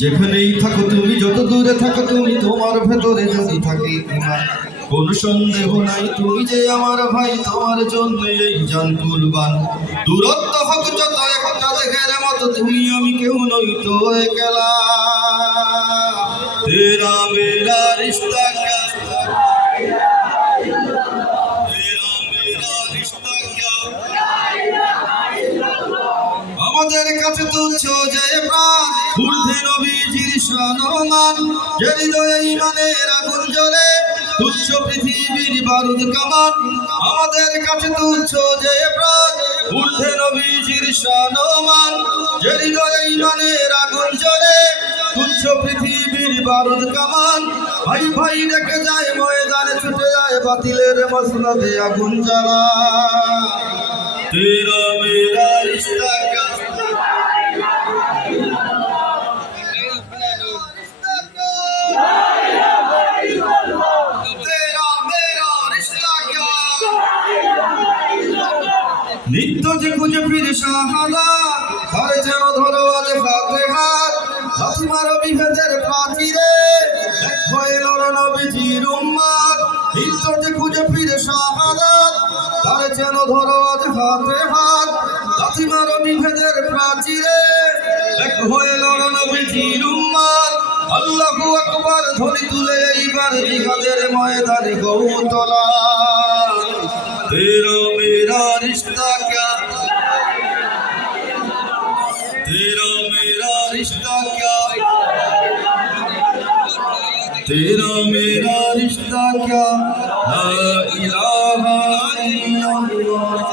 যেখানেই থাকো তুমি, যত দূরে থাকো তুমি, তোমার ভেতরে যদি থাকে ইমান, কোন সন্দেহ নাই তুমি যে আমার ভাই, তোমার জন্য এই জান কুরবান। দূরত্ব হোক যত একটা দেহের মতো, তুমি আমি কেউ নই তো একলা। তেরা মেরা রিশতা ক্যা, তেরা মেরা রিশতা ক্যা, আমাদের কাছে তুচ্ছ যে প্রাণ, ঊর্ধ্বে নবীজির সম্মান, যে হৃদয়ে ঈমানের আগুন জ্বলে, তুচ্ছ পৃথিবীর বারুদ কামান। আমাদের কাছে তুচ্ছ যে প্রাণ, ঊর্ধ্বে নবীজির সম্মান, যে হৃদয়ে ঈমানের আগুন জ্বলে, তুচ্ছ পৃথিবীর বারুদ কামান। ভাই ভাই রেখে যায় ময়দানে, ছুটে যায় বাতিলের মসনদে আগুন জ্বালা। তেরা মেরা রিশতা ক্যা, নিত্য যে খুঁজে ফিরে শাহাদা, ঘরে যেন ধরো আজ হাতে হাত, লাথি মারো বিভেদের প্রাচীরে, দেখো এলো নবীজির উম্মত। নিত্য যে খুঁজে ফিরে শাহাদা, ঘরে যেন ধরো আজ হাতে হাত, লাথি মারো বিভেদের প্রাচীরে, দেখো এলো নবীজির উম্মত। আল্লাহু আকবার ধ্বনি তুলে এইবার জিহাদের ময়দানে গৌতলা। तेरा मेरा रिश्ता क्या, तेरा मेरा रिश्ता क्या, तेरा मेरा रिश्ता क्या, ला इलाहा इल्लल्लाह।